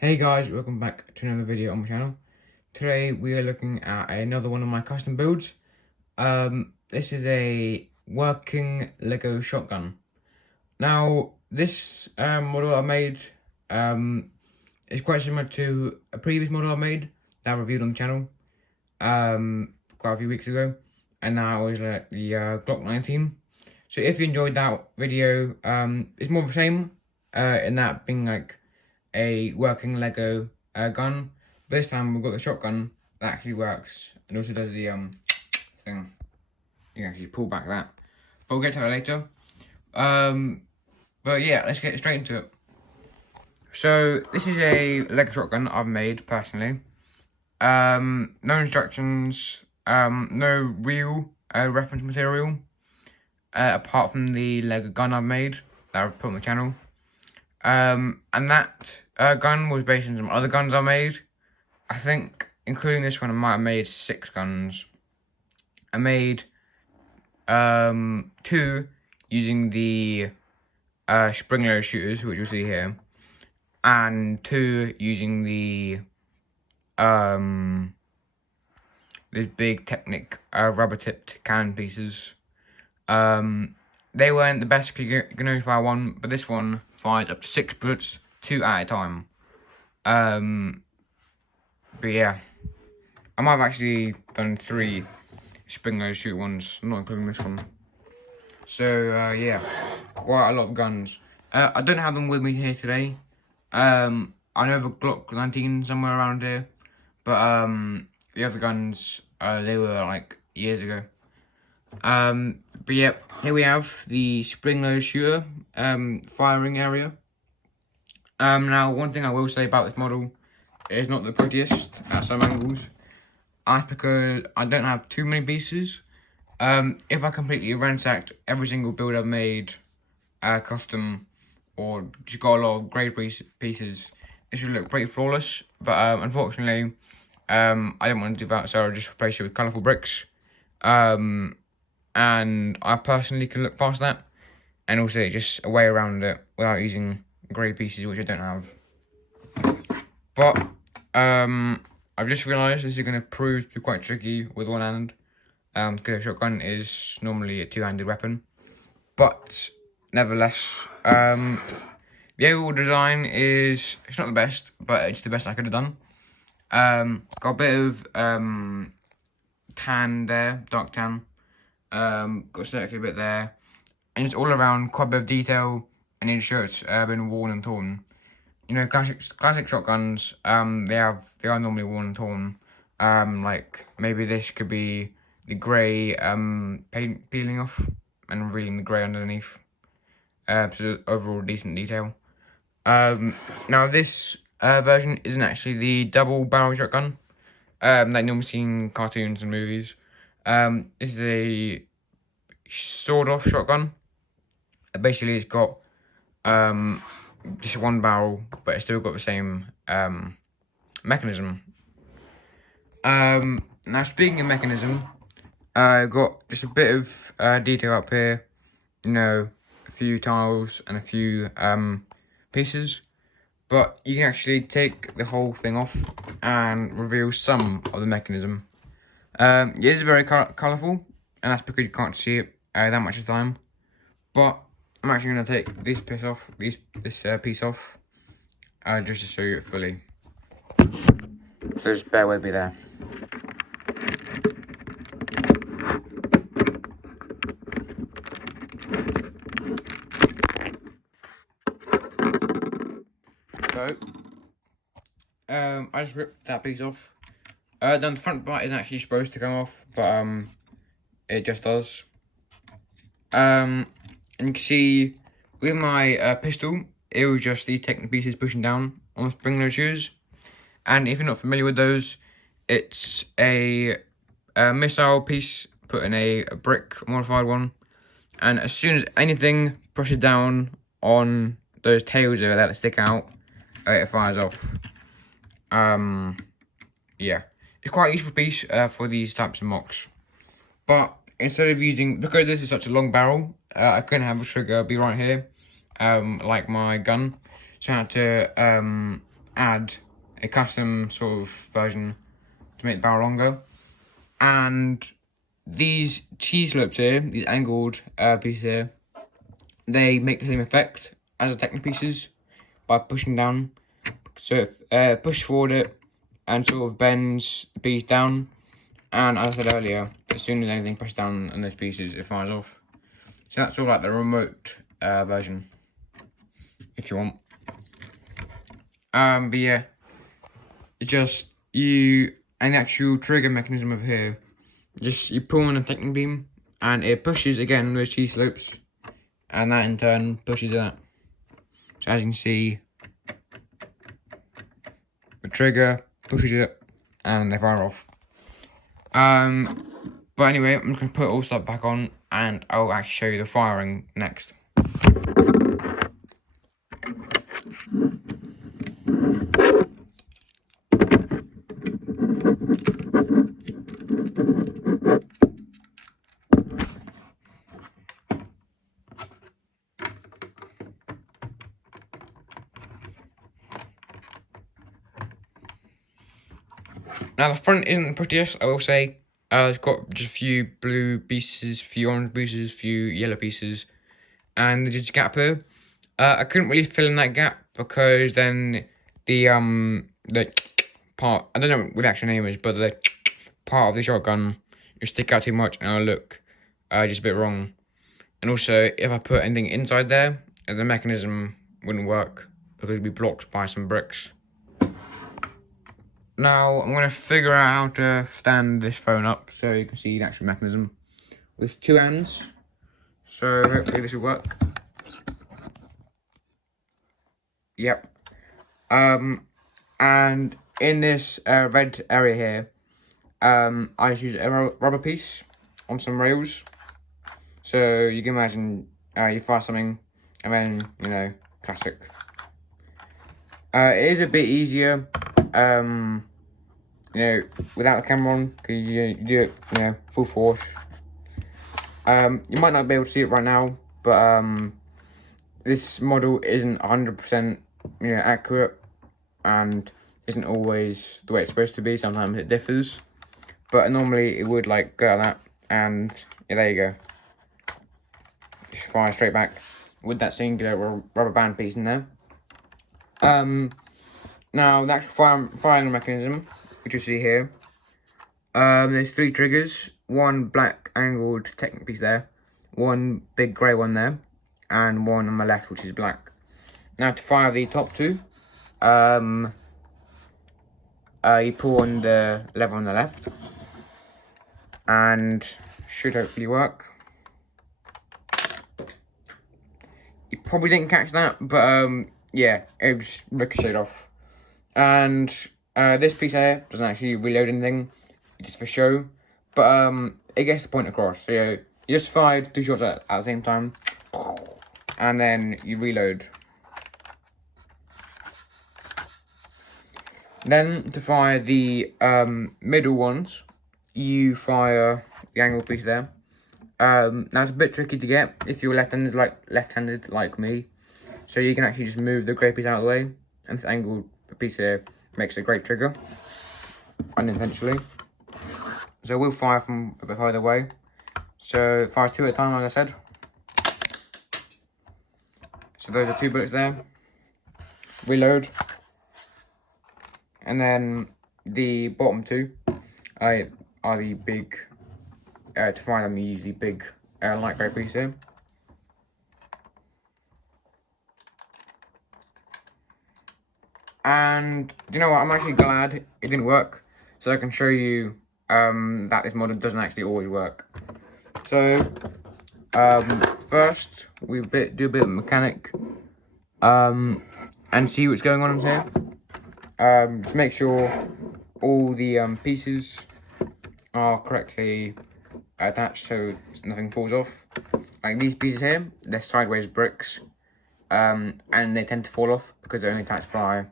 Hey guys, welcome back to another video on my channel. Today we are looking at another one of my custom builds. This is a working Lego shotgun. Now this model I made is quite similar to a previous model I made that I reviewed on the channel quite a few weeks ago, and that was the Glock 19. So if you enjoyed that video, it's more of the same in that being like a working Lego gun. This time we've got the shotgun that actually works and also does the thing. You can actually pull back that. But we'll get to that later. But yeah, let's get straight into it. So this is a Lego shotgun I've made personally. No instructions, no real reference material apart from the Lego gun I've made that I've put on the channel. And that gun was based on some other guns I made. I think, including this one, I might have made 6 guns. I made 2 using the spring-loaded shooters, which you'll see here, and 2 using the these big Technic rubber-tipped cannon pieces. They weren't the best because you can only fire one, but this one fires up to 6 bullets, 2 at a time. But yeah, I might have actually done 3 spring-loaded shoot ones, not including this one. So yeah, quite a lot of guns. I don't have them with me here today. I know the Glock 19 somewhere around here, but the other guns, they were like years ago. But yeah, here we have the spring-loaded shooter firing area. Now, one thing I will say about this model, it's not the prettiest at some angles. That's because I don't have too many pieces. If I completely ransacked every single build I've made, custom, or just got a lot of grey pieces, it should look pretty flawless. But unfortunately, I didn't want to do that, so I just replaced it with colourful bricks. And I personally can look past that, and also just a way around it without using grey pieces, which I don't have. But I've just realised this is going to prove to be quite tricky with one hand, because a shotgun is normally a two-handed weapon. But nevertheless, the overall design it's not the best, but it's the best I could have done. Got a bit of tan there, dark tan. Got selected a bit there, and it's all around quite a bit of detail, and it shows it's been worn and torn. You know, classic shotguns, they are normally worn and torn. Like maybe this could be the grey paint peeling off and revealing the grey underneath. So overall decent detail. Now this version isn't actually the double barrel shotgun that you normally see in cartoons and movies. This is a sawed-off shotgun. Basically, it's got just one barrel, but it's still got the same mechanism. Now, speaking of mechanism, I've got just a bit of detail up here. You know, a few tiles and a few pieces. But you can actually take the whole thing off and reveal some of the mechanism. It is very colourful, and that's because you can't see it that much of the time. But I'm actually going to take this piece off, just to show you it fully. So just bear with me there. So, I just ripped that piece off. Then the front part isn't actually supposed to come off, but it just does. And you can see with my pistol, it was just these Technic pieces pushing down on the spring-loaded shoes. And if you're not familiar with those, it's a missile piece put in a brick modified one. And as soon as anything pushes down on those tails over there that stick out, it fires off. Yeah, it's quite a useful piece for these types of mocks. But instead of using, because this is such a long barrel, I couldn't have a trigger be right here, like my gun. So I had to add a custom sort of version to make the barrel longer. And these cheese slopes here, these angled pieces here, they make the same effect as the Technic pieces by pushing down. So it push forward it and sort of bends the piece down. And as I said earlier, as soon as anything pushes down on those pieces, it fires off. So that's sort of like the remote version, if you want. But yeah, it's just you and the actual trigger mechanism of here. Just you pull on a Technic beam, and it pushes again those cheese slopes, and that in turn pushes that. So as you can see, the trigger pushes it, and they fire off. But anyway, I'm just gonna put all stuff back on, and I'll actually show you the firing next. Now the front isn't the prettiest, I will say. It's got just a few blue pieces, a few orange pieces, a few yellow pieces, and there's just a gap here. I couldn't really fill in that gap because then the part, I don't know what the actual name is, but the part of the shotgun will stick out too much and it'll look just a bit wrong. And also, if I put anything inside there, the mechanism wouldn't work because it'd be blocked by some bricks. Now, I'm going to figure out how to stand this phone up so you can see the actual mechanism with two hands. So, hopefully this will work. Yep. And in this red area here, I just use a rubber piece on some rails. So, you can imagine you fire something and then, you know, classic. It is a bit easier, you know, without the camera on, because you do it, you know, full force. You might not be able to see it right now, but this model isn't 100%, you know, accurate, and isn't always the way it's supposed to be. Sometimes it differs, but normally it would like go like that, and yeah, there you go. Just fire straight back with that singular rubber band piece in there. Now the actual firing mechanism, which you see here, there's three triggers, one black angled Technic piece there, one big grey one there, and one on my left which is black. Now to fire the top two, you pull on the lever on the left, and should hopefully work. You probably didn't catch that, but yeah, it was ricocheted off. And this piece here doesn't actually reload anything, it's just for show, but it gets the point across. So you just fired two shots at the same time, and then you reload. Then to fire the middle ones, you fire the angle piece there. Now it's a bit tricky to get if you're left-handed like me. So you can actually just move the grey piece out of the way, and this angled piece here makes a great trigger, unintentionally. So we'll fire from a bit further away. So fire two at a time, like I said. So those are two bullets there. Reload. And then the bottom two are the big, to fire them you use the big light grey piece here. And do you know what, I'm actually glad it didn't work, so I can show you that this model doesn't actually always work. So first we do a bit of mechanic and see what's going on here. To make sure all the pieces are correctly attached so nothing falls off. Like these pieces here, they're sideways bricks, and they tend to fall off because they're only attached by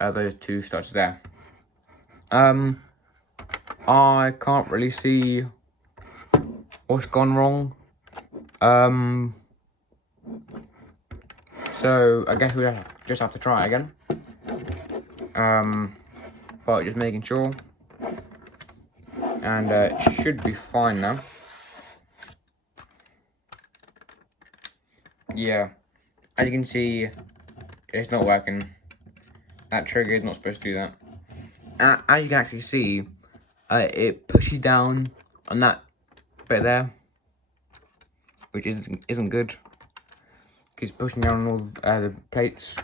those two studs there. I can't really see what's gone wrong. So I guess we just have to try it again. But just making sure. And it should be fine now. Yeah, as you can see, it's not working. That trigger is not supposed to do that. As you can actually see, it pushes down on that bit there, which isn't good. It's pushing down on all the plates.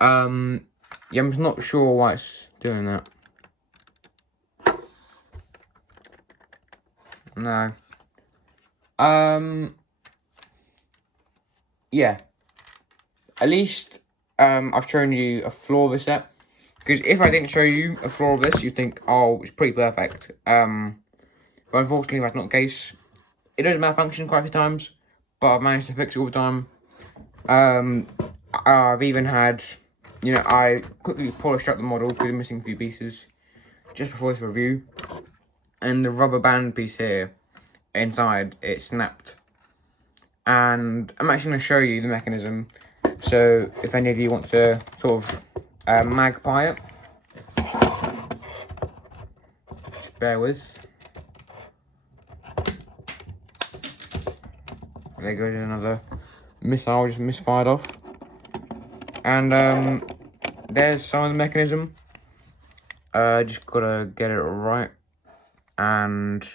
Yeah, I'm just not sure why it's doing that. No. Yeah. At least I've shown you a flaw of this set. Because if I didn't show you a flaw of this, you'd think, oh, it's pretty perfect. But unfortunately, that's not the case. It does malfunction quite a few times, but I've managed to fix it all the time. I've even had, I quickly polished up the model because I'm missing a few pieces just before this review. And the rubber band piece here, inside, it snapped. And I'm actually going to show you the mechanism. So if any of you want to sort of magpie it, just bear with. There goes another missile just misfired off. And there's some of the mechanism. Just gotta get it right. And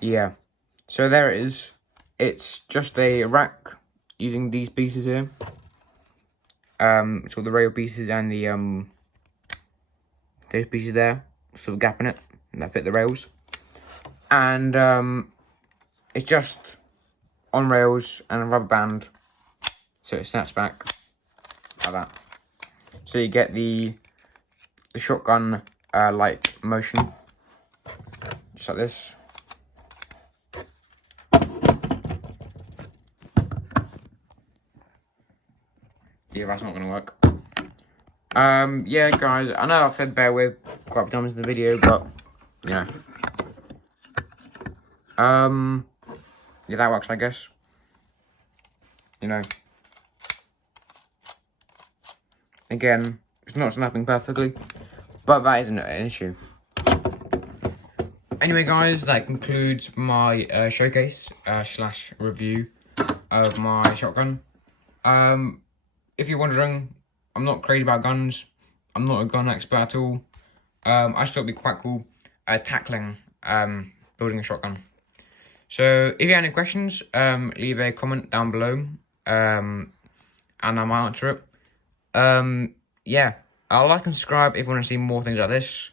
yeah, so there it is. It's just a rack using these pieces here. So the rail pieces and the those pieces there, sort of gap in it, and that fit the rails. And it's just on rails and a rubber band, so it snaps back like that. So you get the shotgun like motion, just like this. Yeah, that's not gonna work. Yeah, guys, I know I've said bear with quite a few times in the video, but yeah, that works, I guess. Again, it's not snapping perfectly, but that isn't an issue. Anyway, guys, that concludes my showcase slash review of my shotgun. If you're wondering, I'm not crazy about guns. I'm not a gun expert at all. I just thought it'd be quite cool tackling building a shotgun. So if you have any questions, leave a comment down below, and I might answer it. Yeah, like and subscribe if you want to see more things like this.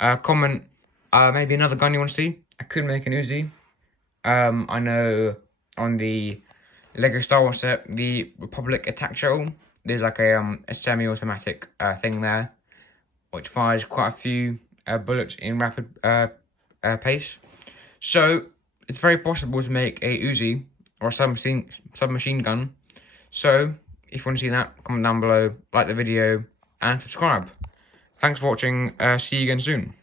Comment maybe another gun you want to see. I could make an Uzi. I know on the Lego Star Wars set, the Republic Attack Shuttle, there's like a semi-automatic thing there, which fires quite a few bullets in rapid pace. So it's very possible to make a Uzi or a submachine gun. So if you want to see that, comment down below, like the video, and subscribe. Thanks for watching. See you again soon.